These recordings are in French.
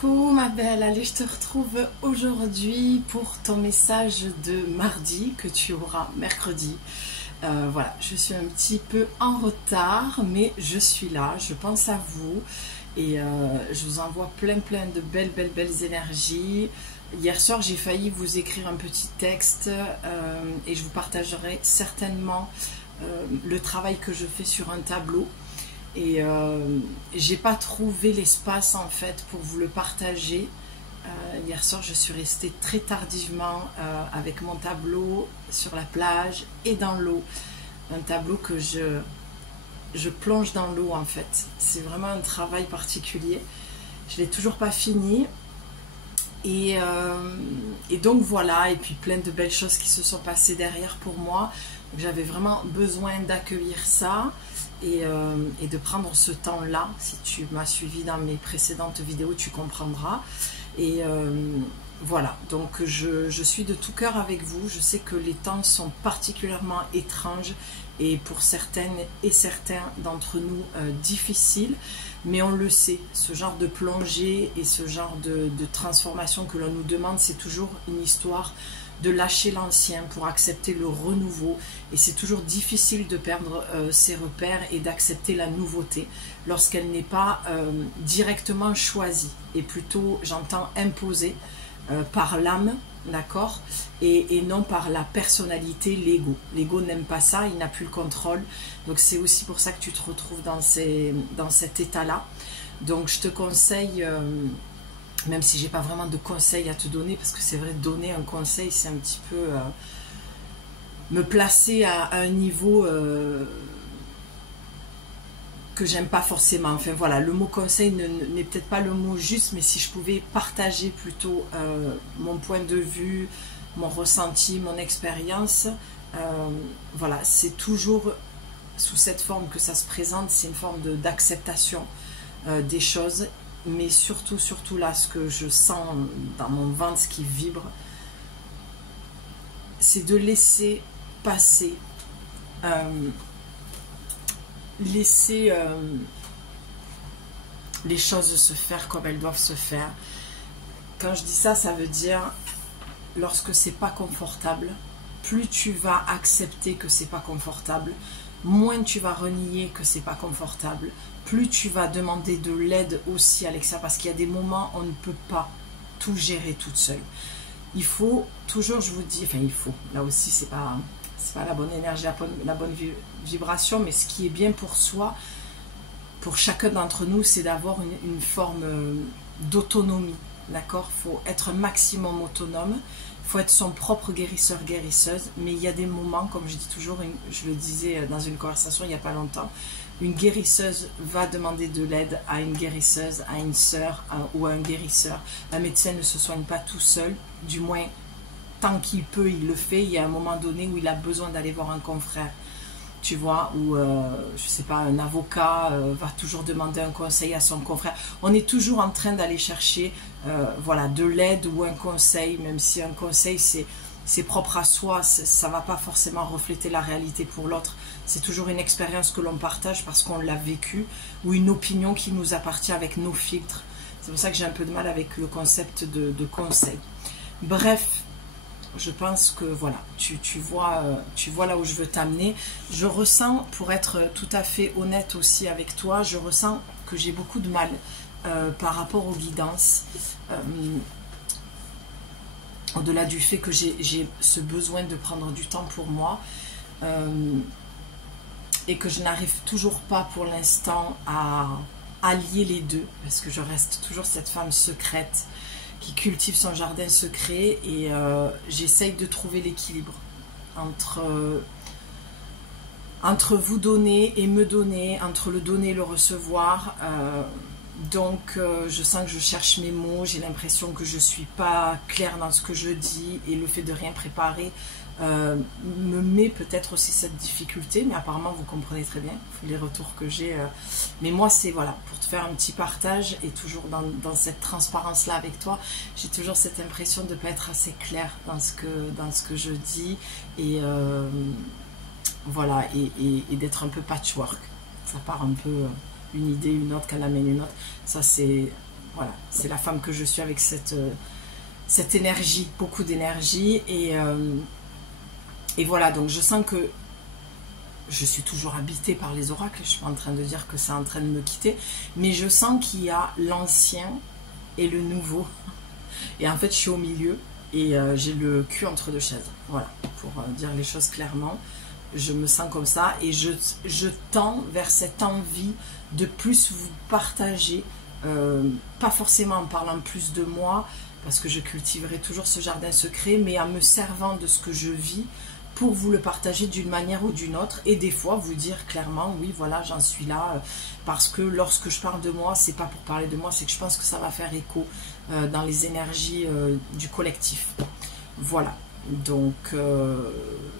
Coucou ma belle, allez je te retrouve aujourd'hui pour ton message de mardi que tu auras mercredi. Voilà, je suis un petit peu en retard mais je suis là, je pense à vous et je vous envoie plein de belles énergies. Hier soir j'ai failli vous écrire un petit texte et je vous partagerai certainement le travail que je fais sur un tableau. Et j'ai pas trouvé l'espace en fait pour vous le partager. Hier soir je suis restée très tardivement avec mon tableau sur la plage et dans l'eau. Un tableau que je plonge dans l'eau en fait. C'est vraiment un travail particulier. Je l'ai toujours pas fini. Et donc voilà, et puis plein de belles choses qui se sont passées derrière pour moi. J'avais vraiment besoin d'accueillir ça et de prendre ce temps-là. Si tu m'as suivi dans mes précédentes vidéos, tu comprendras. Et voilà, donc je suis de tout cœur avec vous. Je sais que les temps sont particulièrement étranges et pour certaines et certains d'entre nous difficiles. Mais on le sait, ce genre de plongée et ce genre de transformation que l'on nous demande, c'est toujours une histoire de lâcher l'ancien pour accepter le renouveau. Et c'est toujours difficile de perdre ses repères et d'accepter la nouveauté lorsqu'elle n'est pas directement choisie et plutôt, j'entends, imposée par l'âme, d'accord, et non par la personnalité, l'ego. L'ego n'aime pas ça, il n'a plus le contrôle. Donc c'est aussi pour ça que tu te retrouves dans cet état-là. Donc je te conseille, même si j'ai pas vraiment de conseils à te donner, parce que c'est vrai, donner un conseil, c'est un petit peu me placer à un niveau que j'aime pas forcément. Enfin voilà, le mot conseil n'est peut-être pas le mot juste, mais si je pouvais partager plutôt mon point de vue, mon ressenti, mon expérience, voilà, c'est toujours sous cette forme que ça se présente. C'est une forme d'acceptation des choses, mais surtout là, ce que je sens dans mon ventre, ce qui vibre, c'est de laisser passer, laisser les choses se faire comme elles doivent se faire. Quand je dis ça, ça veut dire lorsque c'est pas confortable, plus tu vas accepter que c'est pas confortable, moins tu vas renier que c'est pas confortable, plus tu vas demander de l'aide aussi à l'extérieur, parce qu'il y a des moments où on ne peut pas tout gérer toute seule. Il faut toujours, je vous dis, enfin il faut, là aussi c'est pas la bonne énergie, la bonne vibration, mais ce qui est bien pour soi, pour chacun d'entre nous, c'est d'avoir une forme d'autonomie, d'accord. Il faut être un maximum autonome, il faut être son propre guérisseur, guérisseuse, mais il y a des moments, comme je dis toujours, je le disais dans une conversation il n'y a pas longtemps, une guérisseuse va demander de l'aide à une guérisseuse, à une sœur ou à un guérisseur. Un médecin ne se soigne pas tout seul, du moins tant qu'il peut, il le fait. Il y a un moment donné où il a besoin d'aller voir un confrère, tu vois, ou je sais pas, un avocat va toujours demander un conseil à son confrère. On est toujours en train d'aller chercher voilà, de l'aide ou un conseil, même si un conseil c'est propre à soi, ça va pas forcément refléter la réalité pour l'autre. C'est toujours une expérience que l'on partage parce qu'on l'a vécu, ou une opinion qui nous appartient avec nos filtres. C'est pour ça que j'ai un peu de mal avec le concept de conseil. Bref, je pense que voilà, tu vois là où je veux t'amener. Je ressens, pour être tout à fait honnête aussi avec toi, je ressens que j'ai beaucoup de mal par rapport aux guidances. Au-delà du fait que j'ai ce besoin de prendre du temps pour moi et que je n'arrive toujours pas pour l'instant à allier les deux, parce que je reste toujours cette femme secrète qui cultive son jardin secret, et j'essaye de trouver l'équilibre entre vous donner et me donner, entre le donner et le recevoir. Donc je sens que je cherche mes mots, j'ai l'impression que je ne suis pas claire dans ce que je dis, et le fait de rien préparer me met peut-être aussi cette difficulté, mais apparemment vous comprenez très bien les retours que j'ai. Mais moi c'est voilà, pour te faire un petit partage, et toujours dans cette transparence là avec toi, j'ai toujours cette impression de ne pas être assez claire dans ce que je dis, et voilà, et d'être un peu patchwork. Ça part un peu une idée, une autre, qu'elle amène une autre. Ça c'est voilà, c'est la femme que je suis avec cette énergie, beaucoup d'énergie. Et voilà, donc je sens que je suis toujours habitée par les oracles. Je ne suis pas en train de dire que c'est en train de me quitter. Mais je sens qu'il y a l'ancien et le nouveau. Et en fait, je suis au milieu. Et j'ai le cul entre deux chaises. Voilà, pour dire les choses clairement. Je me sens comme ça. Et je tends vers cette envie de plus vous partager. Pas forcément en parlant plus de moi, parce que je cultiverai toujours ce jardin secret, mais en me servant de ce que je vis pour vous le partager d'une manière ou d'une autre, et des fois vous dire clairement, oui voilà, j'en suis là, parce que lorsque je parle de moi, c'est pas pour parler de moi, c'est que je pense que ça va faire écho dans les énergies du collectif. Voilà, donc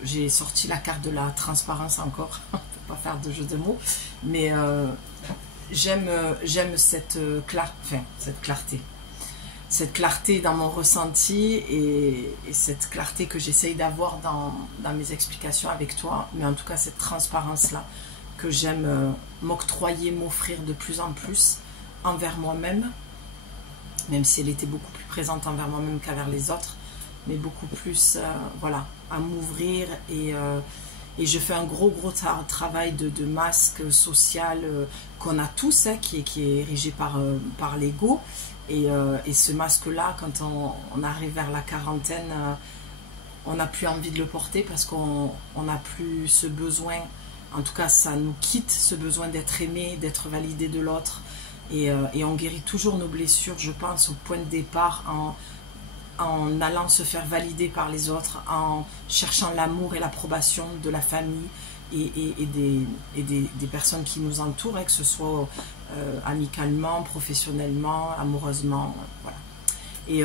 j'ai sorti la carte de la transparence encore, on peut pas faire de jeu de mots, mais j'aime cette clarté. Cette clarté dans mon ressenti et cette clarté que j'essaye d'avoir dans mes explications avec toi, mais en tout cas cette transparence-là que j'aime m'octroyer, m'offrir de plus en plus envers moi-même, même si elle était beaucoup plus présente envers moi-même qu'envers les autres, mais beaucoup plus, voilà, à m'ouvrir et je fais un gros travail de masque social qu'on a tous, hein, qui est érigé par l'ego. Et ce masque-là, quand on arrive vers la quarantaine, on n'a plus envie de le porter parce qu'on n'a plus ce besoin, en tout cas ça nous quitte, ce besoin d'être aimé, d'être validé de l'autre. Et on guérit toujours nos blessures, je pense, au point de départ en allant se faire valider par les autres, en cherchant l'amour et l'approbation de la famille et des personnes qui nous entourent, hein, que ce soit amicalement, professionnellement, amoureusement, voilà. Et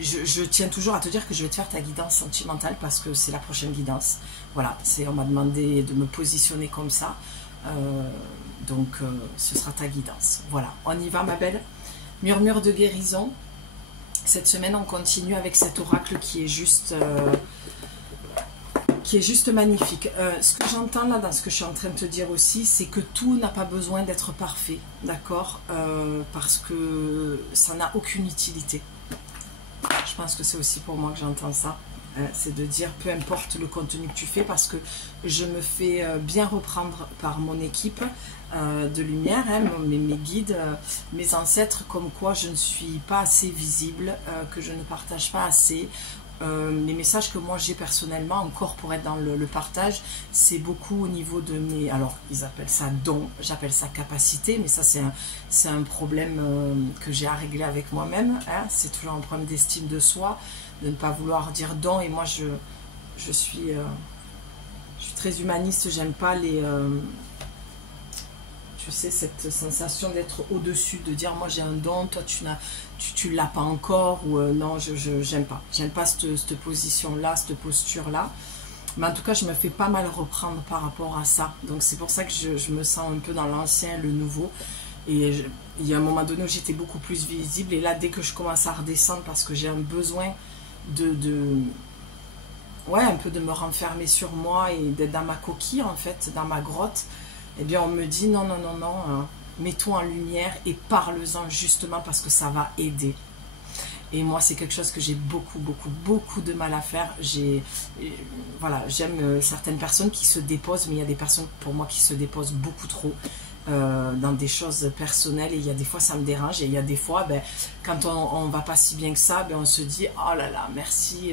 je tiens toujours à te dire que je vais te faire ta guidance sentimentale parce que c'est la prochaine guidance. Voilà, on m'a demandé de me positionner comme ça, donc ce sera ta guidance. Voilà, on y va ma belle. Murmure de guérison. Cette semaine, on continue avec cet oracle qui est juste magnifique. Ce que j'entends là, dans ce que je suis en train de te dire aussi, c'est que tout n'a pas besoin d'être parfait, d'accord, parce que ça n'a aucune utilité. Je pense que c'est aussi pour moi que j'entends ça. C'est de dire, peu importe le contenu que tu fais, parce que je me fais bien reprendre par mon équipe de lumière, hein, mes guides, mes ancêtres, comme quoi je ne suis pas assez visible, que je ne partage pas assez. Les messages que moi j'ai personnellement, encore pour être dans le partage, c'est beaucoup au niveau de mes, alors ils appellent ça don, j'appelle ça capacité, mais ça c'est un problème que j'ai à régler avec moi-même, hein. C'est toujours un problème d'estime de soi, de ne pas vouloir dire don, et moi je suis très humaniste, j'aime pas les tu sais, cette sensation d'être au-dessus, de dire moi j'ai un don, toi tu l'as pas encore, ou non, j'aime pas cette position-là, cette posture-là. Mais en tout cas, je me fais pas mal reprendre par rapport à ça. Donc c'est pour ça que je me sens un peu dans l'ancien, le nouveau. Et il y a un moment donné où j'étais beaucoup plus visible. Et là, dès que je commence à redescendre, parce que j'ai un besoin ouais, un peu de me renfermer sur moi et d'être dans ma coquille, en fait, dans ma grotte, eh bien on me dit non, mets-toi en lumière et parle-en justement parce que ça va aider. Et moi c'est quelque chose que j'ai beaucoup de mal à faire. Voilà, j'aime certaines personnes qui se déposent, mais il y a des personnes pour moi qui se déposent beaucoup trop dans des choses personnelles, et il y a des fois ça me dérange, et il y a des fois quand on va pas si bien que ça, on se dit oh là là, merci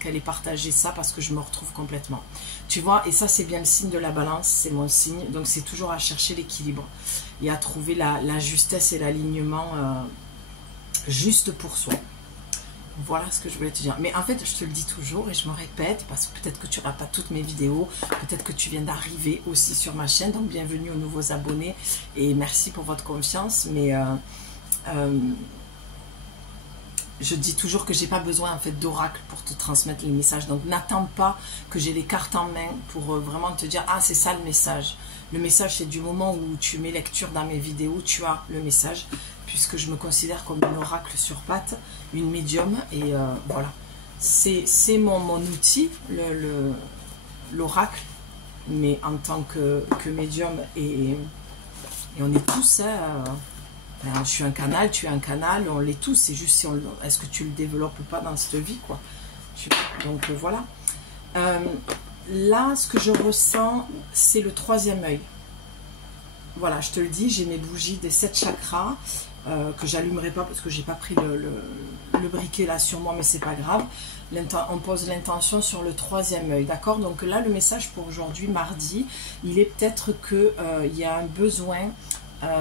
qu'elle ait partagé ça parce que je me retrouve complètement. Tu vois, et ça c'est bien le signe de la balance, c'est mon signe, donc c'est toujours à chercher l'équilibre et à trouver la justesse et l'alignement juste pour soi. Voilà ce que je voulais te dire. Mais en fait, je te le dis toujours et je me répète, parce que peut-être que tu n'auras pas toutes mes vidéos, peut-être que tu viens d'arriver aussi sur ma chaîne, donc bienvenue aux nouveaux abonnés et merci pour votre confiance. Mais je dis toujours que j'ai pas besoin en fait d'oracle pour te transmettre les messages. Donc n'attends pas que j'ai les cartes en main pour vraiment te dire ah c'est ça le message. Le message c'est du moment où tu mets lecture dans mes vidéos, tu as le message, puisque je me considère comme une oracle sur pattes, une médium, et voilà. C'est mon outil, l'oracle, mais en tant que médium, et on est tous Alors, je suis un canal, tu es un canal, on l'est tous, c'est juste si est-ce que tu le développes pas dans cette vie, quoi. Donc voilà. Là, ce que je ressens, c'est le troisième œil. Voilà, je te le dis, j'ai mes bougies des 7 chakras que j'allumerai pas parce que j'ai pas pris le briquet là sur moi, mais c'est pas grave. On pose l'intention sur le troisième œil, d'accord? Donc là, le message pour aujourd'hui, mardi, il est peut-être que il y a un besoin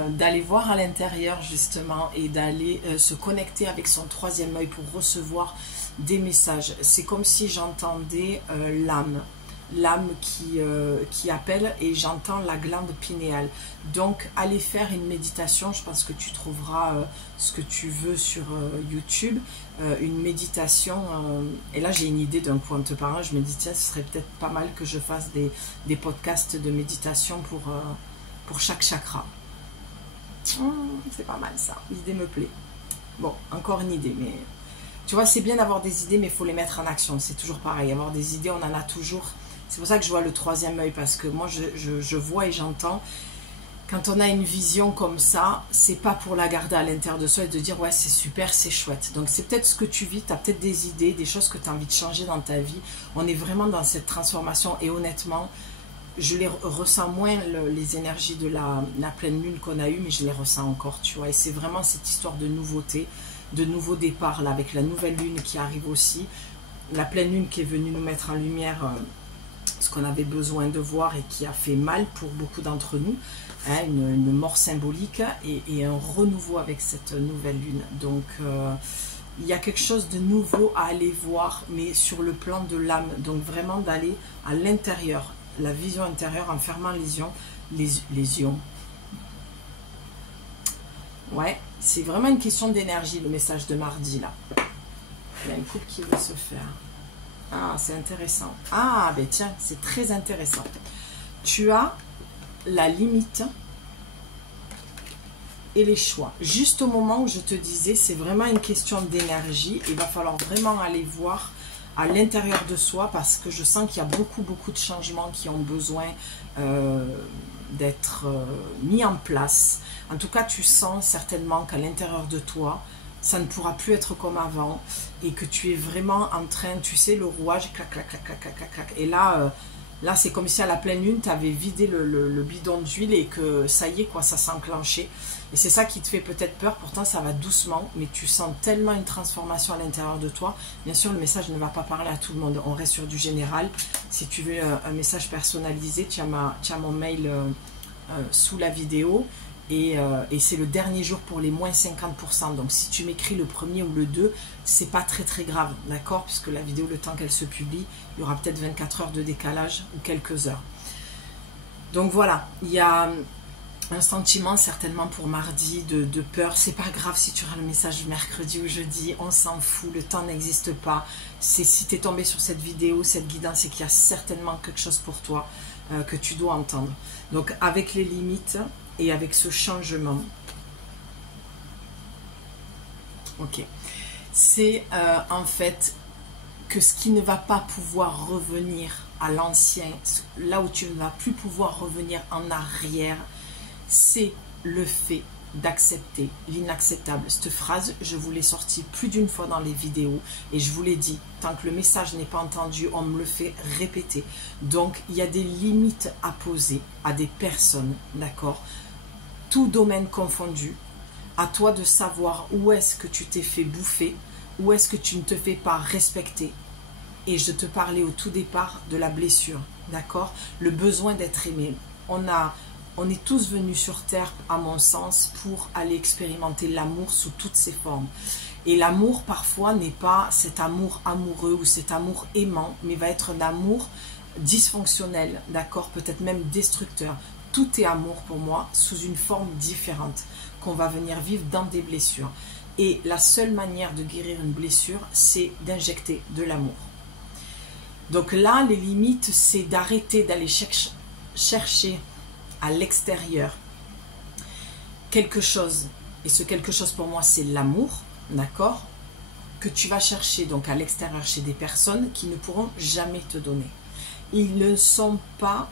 d'aller voir à l'intérieur justement et d'aller se connecter avec son troisième œil pour recevoir des messages. C'est comme si j'entendais l'âme qui appelle, et j'entends la glande pinéale. Donc allez faire une méditation, je pense que tu trouveras ce que tu veux sur YouTube, une méditation, et là j'ai une idée d'un coup en te parlant, je me dis tiens, ce serait peut-être pas mal que je fasse des podcasts de méditation pour chaque chakra. C'est pas mal ça, l'idée me plaît. Bon, encore une idée, mais tu vois, c'est bien d'avoir des idées, mais il faut les mettre en action, c'est toujours pareil, avoir des idées, on en a toujours. C'est pour ça que je vois le troisième œil, parce que moi je vois et j'entends. Quand on a une vision comme ça, c'est pas pour la garder à l'intérieur de soi et de dire ouais c'est super, c'est chouette. Donc c'est peut-être ce que tu vis, tu as peut-être des idées, des choses que tu as envie de changer dans ta vie. On est vraiment dans cette transformation, et honnêtement, je les ressens moins les énergies de la pleine lune qu'on a eue, mais je les ressens encore, tu vois. Et c'est vraiment cette histoire de nouveauté, de nouveau départ là, avec la nouvelle lune qui arrive aussi. La pleine lune qui est venue nous mettre en lumière ce qu'on avait besoin de voir et qui a fait mal pour beaucoup d'entre nous, hein, une mort symbolique et un renouveau avec cette nouvelle lune. Donc il y a quelque chose de nouveau à aller voir, mais sur le plan de l'âme. Donc vraiment d'aller à l'intérieur, la vision intérieure en fermant les yeux. Ouais, c'est vraiment une question d'énergie, le message de mardi là. Il y a une coupe qui va se faire. Ah, c'est intéressant. Ah, ben tiens, c'est très intéressant. Tu as la limite et les choix. Juste au moment où je te disais, c'est vraiment une question d'énergie. Il va falloir vraiment aller voir à l'intérieur de soi, parce que je sens qu'il y a beaucoup de changements qui ont besoin d'être mis en place. En tout cas, tu sens certainement qu'à l'intérieur de toi, ça ne pourra plus être comme avant, et que tu es vraiment en train, tu sais, le rouage, clac, clac, clac, clac, clac, clac, clac. Et là, là c'est comme si à la pleine lune, tu avais vidé le bidon d'huile et que ça y est, quoi, ça s'est enclenché. Et c'est ça qui te fait peut-être peur, pourtant ça va doucement, mais tu sens tellement une transformation à l'intérieur de toi. Bien sûr, le message ne va pas parler à tout le monde, on reste sur du général. Si tu veux un message personnalisé, tu as mon mail sous la vidéo. Et c'est le dernier jour pour les moins 50%. Donc si tu m'écris le premier ou le 2, c'est pas très grave, d'accord? Puisque la vidéo, le temps qu'elle se publie, il y aura peut-être 24 heures de décalage ou quelques heures. Donc voilà, il y a un sentiment certainement pour mardi de peur. C'est pas grave si tu auras le message mercredi ou jeudi, on s'en fout, le temps n'existe pas. Si tu es tombé sur cette vidéo, cette guidance, c'est qu'il y a certainement quelque chose pour toi que tu dois entendre. Donc avec les limites et avec ce changement, ok, c'est en fait que ce qui ne va pas pouvoir revenir à l'ancien, là où tu ne vas plus pouvoir revenir en arrière, c'est le fait d'accepter l'inacceptable. Cette phrase, je vous l'ai sortie plus d'une fois dans les vidéos et je vous l'ai dit, tant que le message n'est pas entendu, on me le fait répéter. Donc, il y a des limites à poser à des personnes, d'accord? Tout domaine confondu, à toi de savoir où est-ce que tu t'es fait bouffer, où est-ce que tu ne te fais pas respecter. Et je te parlais au tout départ de la blessure, d'accord? Le besoin d'être aimé. On est tous venus sur Terre, à mon sens, pour aller expérimenter l'amour sous toutes ses formes. Et l'amour, parfois, n'est pas cet amour amoureux ou cet amour aimant, mais va être un amour dysfonctionnel, d'accord? Peut-être même destructeur. Tout est amour pour moi, sous une forme différente, qu'on va venir vivre dans des blessures. Et la seule manière de guérir une blessure, c'est d'injecter de l'amour. Donc là, les limites, c'est d'arrêter d'aller chercher à l'extérieur quelque chose, et ce quelque chose pour moi c'est l'amour, d'accord, que tu vas chercher donc à l'extérieur chez des personnes qui ne pourront jamais te donner. Ils ne sont pas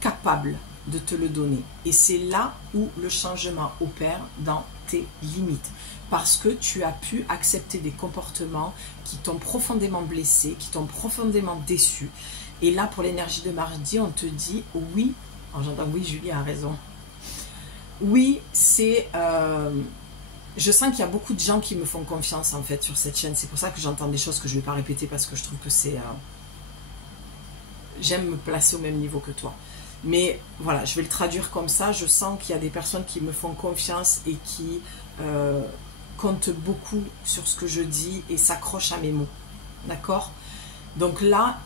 capables de te le donner. Et c'est là où le changement opère dans tes limites. Parce que tu as pu accepter des comportements qui t'ont profondément blessé, qui t'ont profondément déçu. Et là, pour l'énergie de mardi, on te dit oui. Alors j'entends oui, Julie a raison. Oui, c'est... je sens qu'il y a beaucoup de gens qui me font confiance en fait sur cette chaîne. C'est pour ça que j'entends des choses que je ne vais pas répéter parce que je trouve que c'est... j'aime me placer au même niveau que toi. Mais voilà, je vais le traduire comme ça. Je sens qu'il y a des personnes qui me font confiance et qui comptent beaucoup sur ce que je dis et s'accrochent à mes mots. D'accord? Donc là,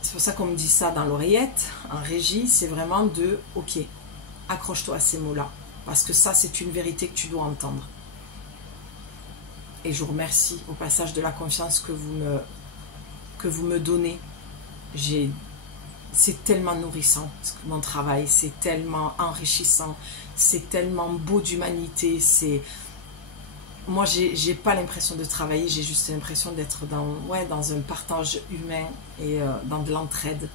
c'est pour ça qu'on me dit ça dans l'oreillette, en régie, c'est vraiment de, ok, accroche-toi à ces mots-là. Parce que ça, c'est une vérité que tu dois entendre. Et je vous remercie au passage de la confiance que vous me donnez. C'est tellement nourrissant mon travail, c'est tellement enrichissant, c'est tellement beau d'humanité. Moi, j'ai pas l'impression de travailler, j'ai juste l'impression d'être dans un partage humain et dans de l'entraide.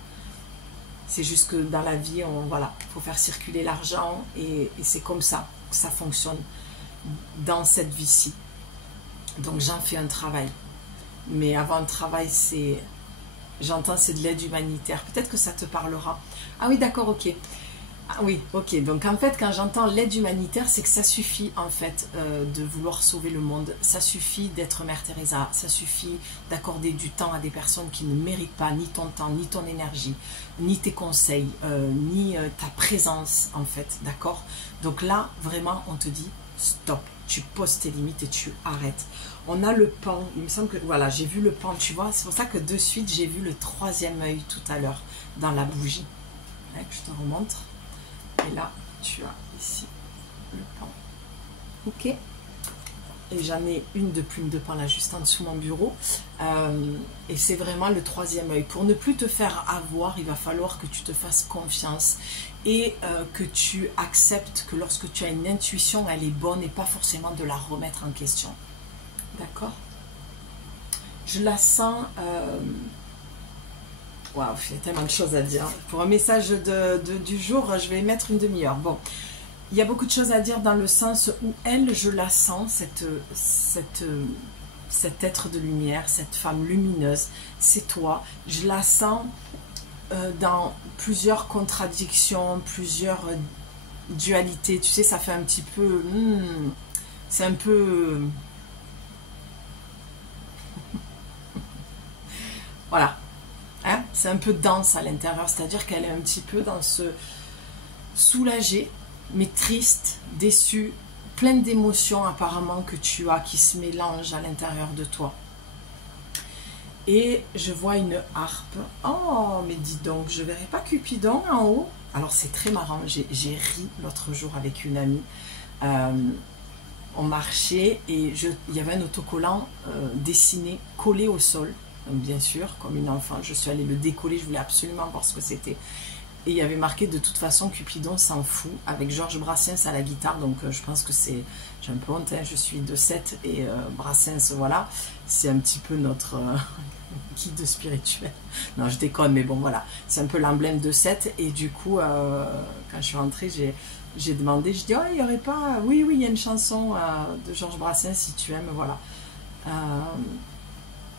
C'est juste que dans la vie, voilà, faut faire circuler l'argent et c'est comme ça que ça fonctionne dans cette vie-ci. Donc j'en fais un travail. Mais avant un travail, j'entends, c'est de l'aide humanitaire. Peut-être que ça te parlera. Ah oui, d'accord, ok. Ah oui, ok. Donc en fait, quand j'entends l'aide humanitaire, c'est que ça suffit en fait de vouloir sauver le monde. Ça suffit d'être Mère Teresa. Ça suffit d'accorder du temps à des personnes qui ne méritent pas ni ton temps, ni ton énergie, ni tes conseils, ni ta présence en fait. D'accord? Donc là, vraiment, on te dit stop. Tu poses tes limites et tu arrêtes. On a le pan. Il me semble que voilà, j'ai vu le pan. Tu vois, c'est pour ça que de suite j'ai vu le troisième œil tout à l'heure dans la bougie. Ouais, je te remontre. Et là, tu as ici le pan. Ok. Et j'en ai une de plume de pan là, juste en dessous de mon bureau. Et c'est vraiment le troisième œil. Pour ne plus te faire avoir, il va falloir que tu te fasses confiance et que tu acceptes que lorsque tu as une intuition, elle est bonne et pas forcément de la remettre en question. D'accord? Je la sens... Waouh, il y a tellement de choses à dire. Pour un message du jour, je vais mettre une demi-heure. Bon, il y a beaucoup de choses à dire dans le sens où elle, je la sens, cet être de lumière, cette femme lumineuse, c'est toi. Je la sens dans plusieurs contradictions, plusieurs dualités. Tu sais, ça fait un petit peu... c'est un peu... voilà. Hein, c'est un peu dense à l'intérieur, c'est-à-dire qu'elle est un petit peu dans ce soulagée, mais triste, déçue, pleine d'émotions apparemment que tu as qui se mélangent à l'intérieur de toi. Et je vois une harpe. Oh, mais dis donc, je ne verrai pas Cupidon en haut. Alors c'est très marrant, j'ai ri l'autre jour avec une amie. On marchait et il y avait un autocollant dessiné, collé au sol. Donc bien sûr, comme une enfant, je suis allée le décoller, je voulais absolument voir ce que c'était. Et il y avait marqué de toute façon Cupidon s'en fout, avec Georges Brassens à la guitare. Donc je pense que c'est, j'ai un peu honte, hein, je suis de 7 et Brassens, voilà, c'est un petit peu notre guide spirituel. Non, je déconne, mais bon voilà, c'est un peu l'emblème de 7. Et du coup, quand je suis rentrée, j'ai demandé, je dis, oh, il n'y aurait pas, oui, il y a une chanson de Georges Brassens si tu aimes, voilà.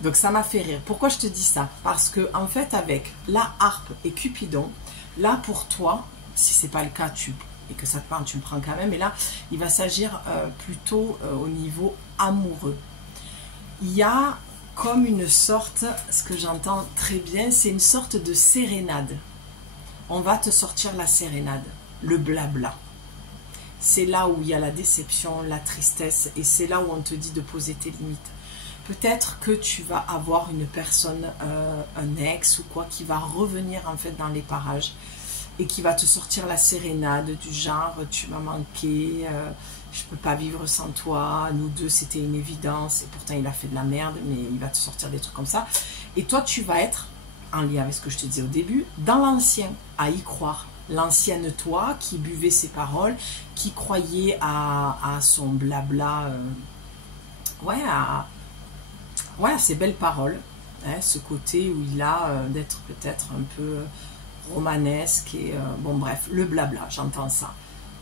Donc ça m'a fait rire. Pourquoi je te dis ça? Parce que en fait, avec la harpe et Cupidon, là pour toi, si c'est pas le cas, et que ça te parle, tu me prends quand même. Et là, il va s'agir plutôt au niveau amoureux. Il y a comme une sorte, ce que j'entends très bien, c'est une sorte de sérénade. On va te sortir la sérénade, le blabla. C'est là où il y a la déception, la tristesse, et c'est là où on te dit de poser tes limites. Peut-être que tu vas avoir une personne, un ex ou quoi, qui va revenir en fait dans les parages et qui va te sortir la sérénade du genre tu m'as manqué, je peux pas vivre sans toi, nous deux c'était une évidence et pourtant il a fait de la merde, mais il va te sortir des trucs comme ça. Et toi tu vas être, en lien avec ce que je te disais au début, dans l'ancien, à y croire. L'ancienne toi qui buvait ses paroles, qui croyait à son blabla, à ses belles paroles, hein, ce côté où il a d'être peut-être un peu romanesque et bon bref, le blabla, j'entends ça.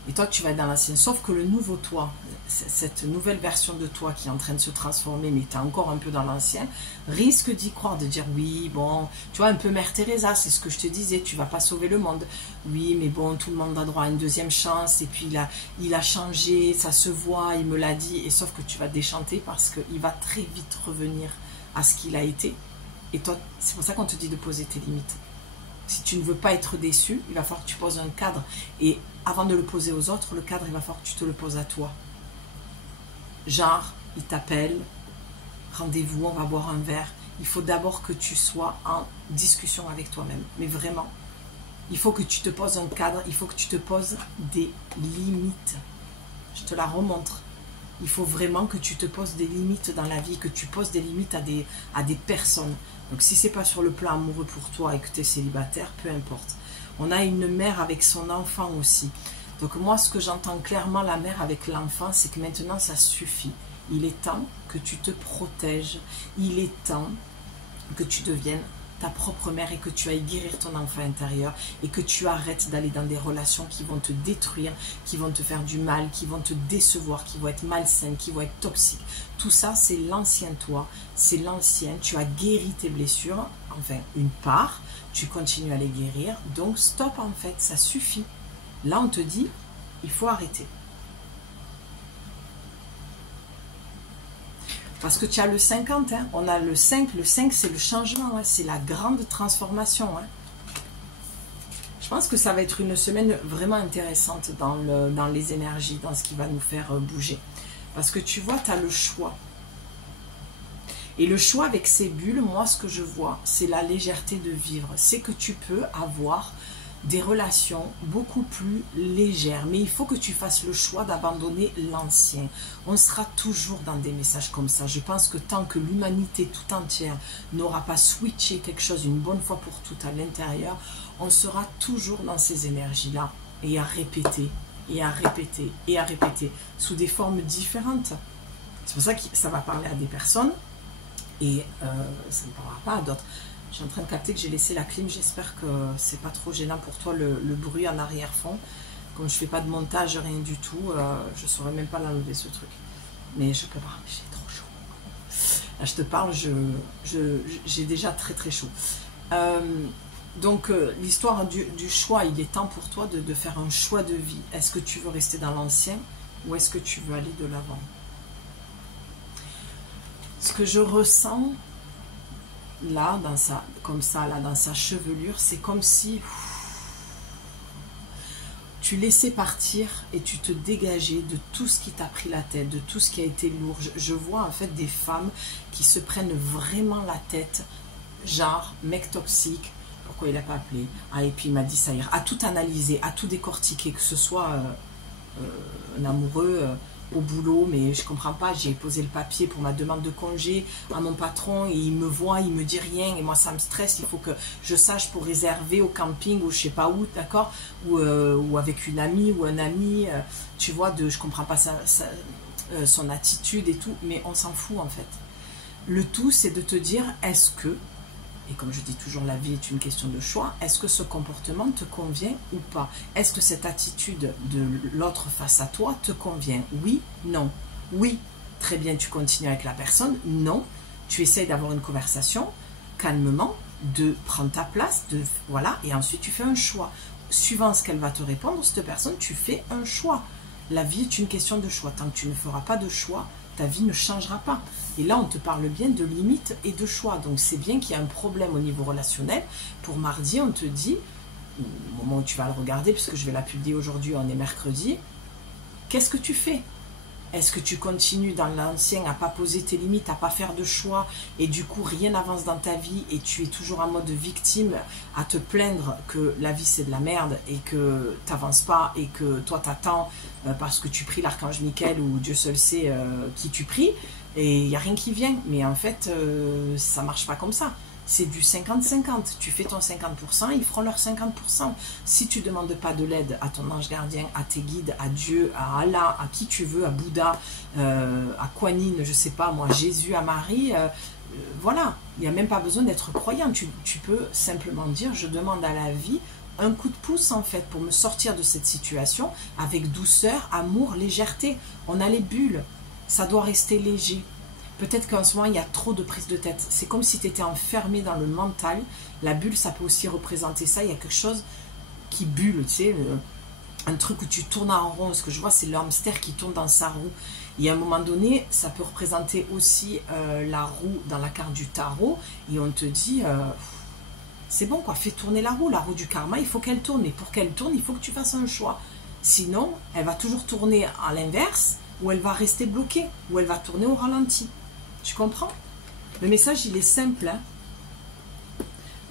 Et toi, tu vas être dans l'ancien. Sauf que le nouveau toi, cette nouvelle version de toi qui est en train de se transformer, mais tu es encore un peu dans l'ancien, risque d'y croire, de dire oui, bon, tu vois, un peu Mère Teresa, c'est ce que je te disais, tu vas pas sauver le monde. Oui, mais bon, tout le monde a droit à une deuxième chance, et puis il a changé, ça se voit, il me l'a dit, et sauf que tu vas te déchanter parce qu'il va très vite revenir à ce qu'il a été. Et toi, c'est pour ça qu'on te dit de poser tes limites. Si tu ne veux pas être déçu, il va falloir que tu poses un cadre. Et avant de le poser aux autres, le cadre, il va falloir que tu te le poses à toi. Genre, il t'appelle, rendez-vous, on va boire un verre. Il faut d'abord que tu sois en discussion avec toi-même. Mais vraiment, il faut que tu te poses un cadre, il faut que tu te poses des limites. Je te la remontre. Il faut vraiment que tu te poses des limites dans la vie, que tu poses des limites à des personnes. Donc si ce n'est pas sur le plan amoureux pour toi et que tu es célibataire, peu importe. On a une mère avec son enfant aussi. Donc moi, ce que j'entends clairement, la mère avec l'enfant, c'est que maintenant, ça suffit. Il est temps que tu te protèges. Il est temps que tu deviennes ta propre mère et que tu ailles guérir ton enfant intérieur et que tu arrêtes d'aller dans des relations qui vont te détruire, qui vont te faire du mal, qui vont te décevoir, qui vont être malsaines, qui vont être toxiques. Tout ça, c'est l'ancien toi, c'est l'ancien. Tu as guéri tes blessures, enfin une part, tu continues à les guérir. Donc stop en fait, ça suffit. Là, on te dit, il faut arrêter. Parce que tu as le 50, hein. On a le 5 c'est le changement, hein. C'est la grande transformation. Hein. Je pense que ça va être une semaine vraiment intéressante dans les énergies, dans ce qui va nous faire bouger. Parce que tu vois, tu as le choix. Et le choix avec ces bulles, moi ce que je vois, c'est la légèreté de vivre. C'est que tu peux avoir des relations beaucoup plus légères. Mais il faut que tu fasses le choix d'abandonner l'ancien. On sera toujours dans des messages comme ça. Je pense que tant que l'humanité tout entière n'aura pas switché quelque chose une bonne fois pour toutes à l'intérieur, on sera toujours dans ces énergies-là. Et à répéter, et à répéter, et à répéter, sous des formes différentes. C'est pour ça que ça va parler à des personnes, et ça ne parlera pas à d'autres. Je suis en train de capter que j'ai laissé la clim, j'espère que c'est pas trop gênant pour toi le bruit en arrière-fond. Comme je fais pas de montage, rien du tout, je saurais même pas l'enlever ce truc. Mais je peux pas, j'ai trop chaud. Là je te parle, j'ai déjà très très chaud. Donc l'histoire du choix, il est temps pour toi de faire un choix de vie. Est-ce que tu veux rester dans l'ancien ou est-ce que tu veux aller de l'avant? Ce que je ressens là, comme ça, là, dans sa chevelure, c'est comme si tu laissais partir et tu te dégageais de tout ce qui t'a pris la tête, de tout ce qui a été lourd. Je vois en fait des femmes qui se prennent vraiment la tête, genre mec toxique, pourquoi il n'a pas appelé? Ah, et puis il m'a dit ça ira. À tout analyser, à tout décortiquer, que ce soit un amoureux au boulot, mais je comprends pas, j'ai posé le papier pour ma demande de congé à mon patron et il me voit, il me dit rien et moi ça me stresse, il faut que je sache pour réserver au camping ou je sais pas où, d'accord, ou avec une amie ou un ami, tu vois, je comprends pas son attitude et tout, mais on s'en fout en fait. Le tout c'est de te dire, est-ce que, et comme je dis toujours, la vie est une question de choix. Est-ce que ce comportement te convient ou pas? Est-ce que cette attitude de l'autre face à toi te convient? Oui, non. Oui, très bien, tu continues avec la personne. Non, tu essayes d'avoir une conversation calmement, de prendre ta place, voilà, et ensuite tu fais un choix. Suivant ce qu'elle va te répondre, cette personne, tu fais un choix. La vie est une question de choix. Tant que tu ne feras pas de choix, ta vie ne changera pas. Et là, on te parle bien de limites et de choix. Donc, c'est bien qu'il y a un problème au niveau relationnel. Pour mardi, on te dit, au moment où tu vas le regarder, puisque je vais la publier aujourd'hui, on est mercredi, qu'est-ce que tu fais? Est-ce que tu continues dans l'ancien à pas poser tes limites, à pas faire de choix, et du coup, rien n'avance dans ta vie, et tu es toujours en mode victime, à te plaindre que la vie, c'est de la merde, et que tu n'avances pas, et que toi, t'attends parce que tu pries l'archange Michael, ou Dieu seul sait qui tu pries, et il n'y a rien qui vient. Mais en fait, ça marche pas comme ça. C'est du 50-50. Tu fais ton 50%, ils feront leur 50%. Si tu ne demandes pas de l'aide à ton ange gardien, à tes guides, à Dieu, à Allah, à qui tu veux, à Bouddha, à Kuan Yin, je sais pas moi, Jésus, à Marie, voilà. Il n'y a même pas besoin d'être croyant. Tu peux simplement dire, je demande à la vie un coup de pouce en fait pour me sortir de cette situation avec douceur, amour, légèreté. On a les bulles, ça doit rester léger. Peut-être qu'en ce moment, il y a trop de prise de tête. C'est comme si tu étais enfermé dans le mental. La bulle, ça peut aussi représenter ça. Il y a quelque chose qui bulle, tu sais, un truc où tu tournes en rond. Ce que je vois, c'est le hamster qui tourne dans sa roue. Et à un moment donné, ça peut représenter aussi la roue dans la carte du tarot. Et on te dit, c'est bon quoi, fais tourner la roue du karma, il faut qu'elle tourne. Et pour qu'elle tourne, il faut que tu fasses un choix. Sinon, elle va toujours tourner à l'inverse, ou elle va rester bloquée, ou elle va tourner au ralenti. Tu comprends? Le message, il est simple. Hein.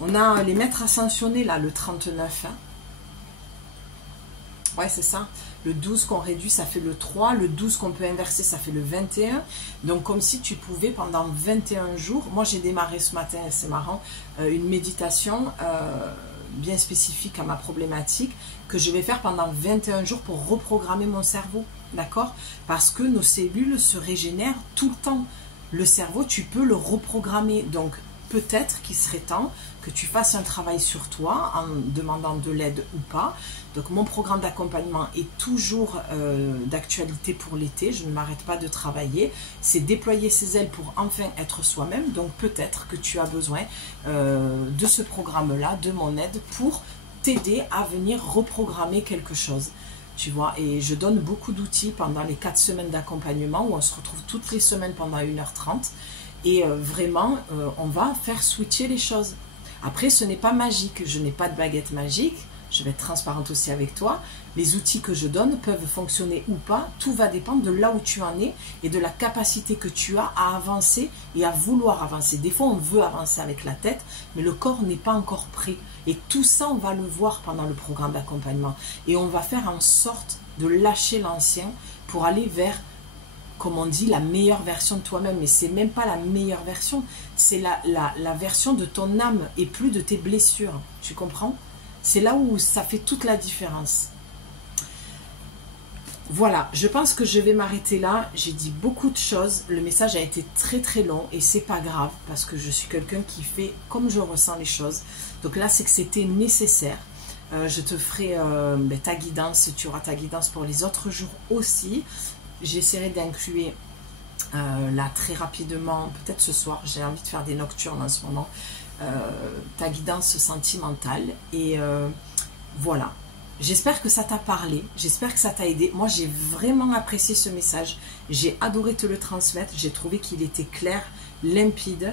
On a les maîtres ascensionnés, là, le 39. Hein. Ouais, c'est ça. Le 12 qu'on réduit, ça fait le 3. Le 12 qu'on peut inverser, ça fait le 21. Donc, comme si tu pouvais, pendant 21 jours... Moi, j'ai démarré ce matin, c'est marrant, une méditation bien spécifique à ma problématique que je vais faire pendant 21 jours pour reprogrammer mon cerveau. D'accord? Parce que nos cellules se régénèrent tout le temps. Le cerveau, tu peux le reprogrammer. Donc, peut-être qu'il serait temps que tu fasses un travail sur toi en demandant de l'aide ou pas. Donc, mon programme d'accompagnement est toujours d'actualité pour l'été. Je ne m'arrête pas de travailler. C'est déployer ses ailes pour enfin être soi-même. Donc, peut-être que tu as besoin de ce programme-là, de mon aide, pour t'aider à venir reprogrammer quelque chose. Tu vois, et je donne beaucoup d'outils pendant les 4 semaines d'accompagnement où on se retrouve toutes les semaines pendant 1h30 et vraiment on va faire switcher les choses. Après, ce n'est pas magique, je n'ai pas de baguette magique, je vais être transparente aussi avec toi. Les outils que je donne peuvent fonctionner ou pas, tout va dépendre de là où tu en es et de la capacité que tu as à avancer et à vouloir avancer. Des fois, on veut avancer avec la tête, mais le corps n'est pas encore prêt. Et tout ça, on va le voir pendant le programme d'accompagnement. Et on va faire en sorte de lâcher l'ancien pour aller vers, comme on dit, la meilleure version de toi-même. Mais c'est même pas la meilleure version, c'est la version de ton âme et plus de tes blessures. Tu comprends? C'est là où ça fait toute la différence. Voilà, je pense que je vais m'arrêter là. J'ai dit beaucoup de choses. Le message a été très très long et c'est pas grave parce que je suis quelqu'un qui fait comme je ressens les choses. Donc là, c'est que c'était nécessaire. Je te ferai ta guidance. Tu auras ta guidance pour les autres jours aussi. J'essaierai d'inclure là très rapidement, peut-être ce soir. J'ai envie de faire des nocturnes en ce moment. Ta guidance sentimentale et voilà, j'espère que ça t'a parlé, j'espère que ça t'a aidé. Moi j'ai vraiment apprécié ce message, j'ai adoré te le transmettre, j'ai trouvé qu'il était clair, limpide.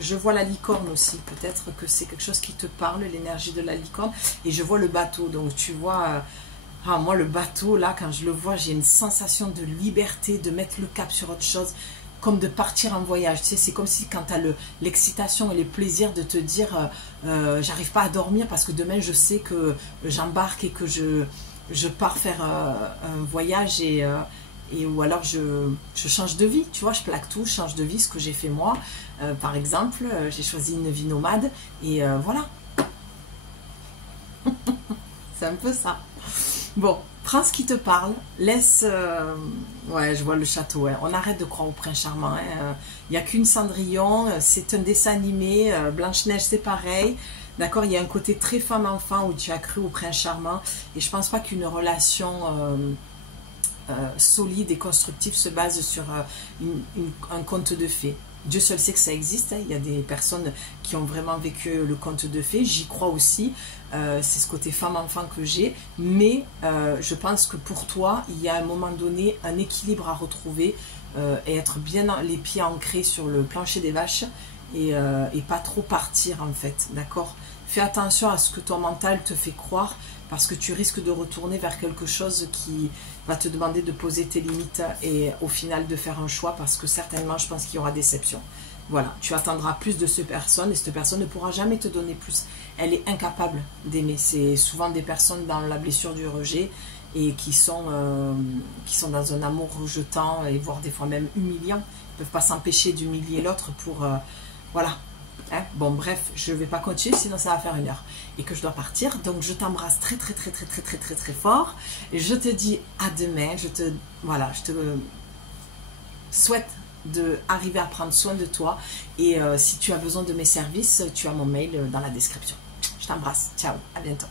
Je vois la licorne aussi, peut-être que c'est quelque chose qui te parle, l'énergie de la licorne, et je vois le bateau, donc tu vois moi le bateau là, quand je le vois, j'ai une sensation de liberté, de mettre le cap sur autre chose, comme de partir en voyage, tu sais, c'est comme si quand tu as l'excitation et le plaisir de te dire j'arrive pas à dormir parce que demain je sais que j'embarque et que je pars faire un voyage et ou alors je change de vie, tu vois, je plaque tout, je change de vie, ce que j'ai fait moi, par exemple, j'ai choisi une vie nomade et voilà. C'est un peu ça. Bon, prends ce qui te parle, laisse... ouais, je vois le château, hein. On arrête de croire au prince charmant. Il n'y a qu'une Cendrillon, c'est un dessin animé, Blanche-Neige c'est pareil. D'accord, il y a un côté très femme-enfant où tu as cru au prince charmant. Et je ne pense pas qu'une relation solide et constructive se base sur un conte de fées. Dieu seul sait que ça existe, hein. Il y a des personnes qui ont vraiment vécu le conte de fées, j'y crois aussi, c'est ce côté femme-enfant que j'ai, mais je pense que pour toi, il y a à un moment donné un équilibre à retrouver et être bien les pieds ancrés sur le plancher des vaches et pas trop partir en fait, d'accord? Fais attention à ce que ton mental te fait croire parce que tu risques de retourner vers quelque chose qui va te demander de poser tes limites et au final de faire un choix parce que certainement je pense qu'il y aura déception. Voilà, tu attendras plus de cette personne et cette personne ne pourra jamais te donner plus. Elle est incapable d'aimer. C'est souvent des personnes dans la blessure du rejet et qui sont dans un amour rejetant et voire des fois même humiliant. Ils ne peuvent pas s'empêcher d'humilier l'autre pour... voilà. Hein? Bon bref, je ne vais pas continuer sinon ça va faire 1 heure et que je dois partir, donc je t'embrasse très très très très très très très très fort et je te dis à demain. Je te souhaite d'arriver à prendre soin de toi et si tu as besoin de mes services, tu as mon mail dans la description. Je t'embrasse. Ciao, à bientôt.